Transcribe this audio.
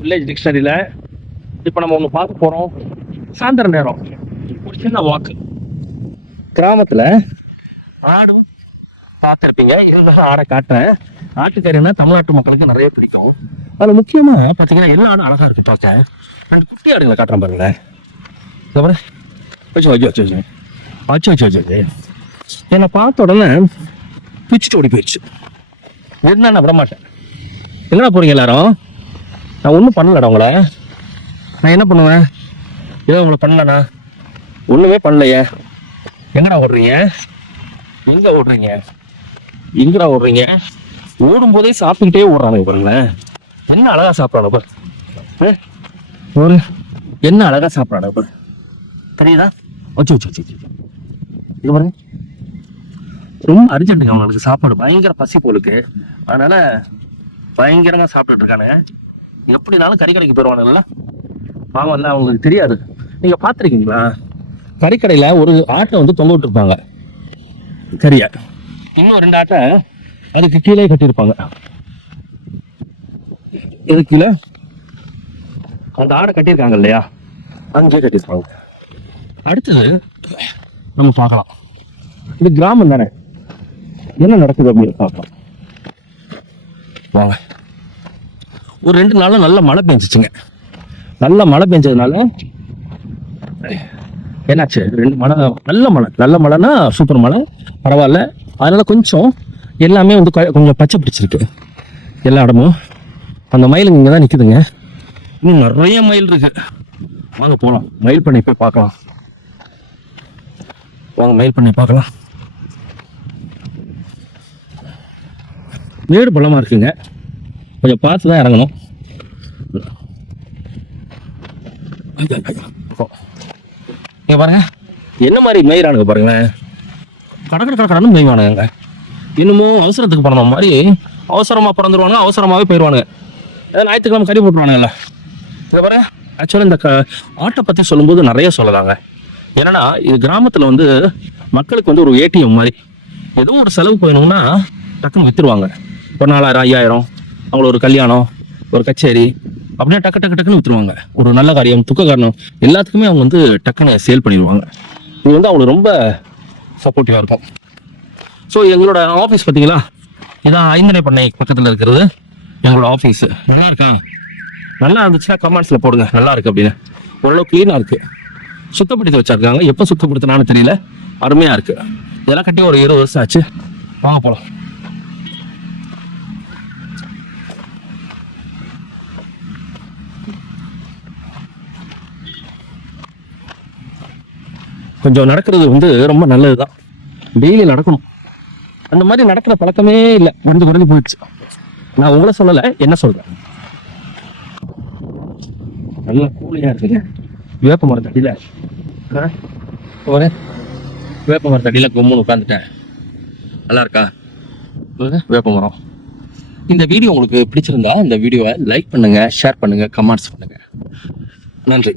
Village டிக்ஷனரியில் இப்போ நம்ம ஒன்று பார்க்க போகிறோம் சாயந்தர நேரம். ஒரு சின்ன வாக்கு கிராமத்தில் ஆடும் பார்த்துருப்பீங்க. இருந்தாலும் ஆடை காட்டுறேன். ஆட்டுக்கறினா தமிழ்நாட்டு மக்களுக்கு நிறைய பிடிக்கும். அதில் முக்கியமாக பார்த்தீங்கன்னா எல்லா ஆடும் அழகாக இருக்குது பார்க்க. ரெண்டு குட்டி ஆடுகளை காட்டுறேன் பாருங்களேன் அப்புறம் வச்சு வச்சு வச்சு வச்சு. வச்சு வச்சு என்னை பார்த்த உடனே பிச்சுட்டு ஓடி போயிடுச்சு. என்ன நம்ப மாட்டேன் போகிறீங்க எல்லாரும்? நான் ஒன்றும் பண்ணலடா உங்களை. நான் என்ன பண்ணுவேன்? ஏதோ உங்களை பண்ணலண்ணா ஒன்றுமே பண்ணலையே. எங்கடா ஓடுறீங்க? எங்க ஓடுறீங்க? எங்கடா ஓடுறீங்க? ஓடும் போதே சாப்பிட்டுக்கிட்டே ஓடுறானுங்க பாருங்களேன். என்ன அழகா சாப்பிட்றானு பாரு. ஒரு என்ன அழகா சாப்பிட்றானு பாரு. தெரியுதா? வச்சு வச்சு வச்சு வச்சு. இது பாருங்க. ரொம்ப அர்ஜென்ட்டுங்க அவங்களுக்கு சாப்பாடு. பயங்கர பசி போலுக்கு. அதனால பயங்கரமா சாப்பிட்டுட்டு இருக்கானுங்க. எப்படினாலும் கறிக்கடைக்கு போயிடுவானுங்களா பாவம் வந்து அவங்களுக்கு தெரியாது. நீங்க பார்த்துருக்கீங்களா? கறிக்கடையில ஒரு ஆட்டை வந்து தொங்க விட்டுருப்பாங்க. சரியா இன்னும் ரெண்டு ஆட்டை அதுக்கு கீழே கட்டியிருப்பாங்க. இது கீழே? அந்த ஆடை கட்டியிருக்காங்க இல்லையா? அங்கேயே கட்டியிருப்பாங்க. அடுத்தது நம்ம பார்க்கலாம். இது கிராமம் தானே? என்ன நடக்குது அப்படின்னு பார்க்கலாம். வாங்க. ஒரு ரெண்டு நாள்ல நல்ல மழை பெஞ்சிச்சுங்க. நல்ல மழை பெஞ்சதுனால என்னாச்சு? ரெண்டு மழை நல்ல மழை நல்ல மழைனா சூப்பர் மழை. பரவாயில்ல. அதனால் கொஞ்சம் எல்லாமே வந்து கொஞ்சம் பச்சை பிடிச்சிருக்கு. எல்லா இடமும். அந்த மயிலுங்க இங்கே தான் நிற்குதுங்க இன்னும் நிறைய மயில் இருக்கு. வாங்க போகலாம் மயில் பண்ணி போய் பார்க்கலாம். வாங்க மயில் பண்ணி பார்க்கலாம். மேடு பள்ளமாக இருக்குங்க. கொஞ்சம் பார்த்து தான் இறங்கணும். இங்க பாருங்க. என்ன மாதிரி மயிரானுங்க பாருங்களேன். கடற்கரை கடற்கடன்னு மேய்வானுங்க இன்னமும் அவசரத்துக்கு பிறந்த மாதிரி அவசரமாக பிறந்துருவானுங்க அவசரமாகவே போயிடுவானுங்க ஏதாவது ஞாயிற்றுக்கிழமை கறி போட்டுருவானுங்கல்ல. இதை பாருங்க. ஆக்சுவலாக இந்த க ஆட்டை பற்றி சொல்லும்போது நிறைய சொல்லலாங்க. என்னன்னா இது கிராமத்தில் வந்து மக்களுக்கு வந்து ஒரு ஏடிஎம் மாதிரி. ஏதோ ஒரு செலவு போயணும்னா டக்குன்னு விற்றுருவாங்க ஒரு நாலாயிரம் ஐயாயிரம் அவங்கள ஒரு கல்யாணம் ஒரு கச்சேரி அப்படியே டக்கு டக்கு டக்குன்னு வித்துருவாங்க. ஒரு நல்ல காரியம் துக்க காரணம் எல்லாத்துக்குமே அவங்க வந்து டக்குன்னு சேல் பண்ணிடுவாங்க. இது வந்து அவங்களுக்கு ரொம்ப சப்போர்ட்டிவாக இருக்கும். ஸோ எங்களோட ஆஃபீஸ் பார்த்தீங்களா? இதான் ஐந்தனை பண்ணை பக்கத்தில் இருக்கிறது. எங்களோட ஆஃபீஸ் நல்லா இருக்கா? நல்லா இருந்துச்சுன்னா கமெண்ட்ஸில் போடுங்க. நல்லா இருக்கு அப்படின்னு. ஓரளவு க்ளீனாக இருக்குது சுத்தப்படுத்தி வச்சிருக்காங்க. எப்போ சுத்தப்படுத்தினான்னு தெரியல. அருமையாக இருக்குது இதெல்லாம் கட்டி ஒரு இருபது வருஷம் ஆச்சு. வாங்க போகலாம் கொஞ்சம் நடக்கிறது வந்து ரொம்ப நல்லது தான் டெய்லி நடக்கணும். அந்த மாதிரி நடக்கிற பழக்கமே இல்லை. குறைஞ்சு குறைஞ்சு போயிடுச்சு. நான் உங்களை சொல்லலை என்ன சொல்கிறேன் நல்ல கூலியாக இருக்குங்க வேப்ப மரத்தடியில ஆ? ஒரு வேப்ப மரத்தடியில கும்முன்னு உட்காந்துட்டேன் நல்லா இருக்கா? வேப்ப மரம். இந்த வீடியோ உங்களுக்கு பிடிச்சிருந்தா இந்த வீடியோவை லைக் பண்ணுங்கள் ஷேர் பண்ணுங்கள் கமெண்ட்ஸ் பண்ணுங்கள் நன்றி.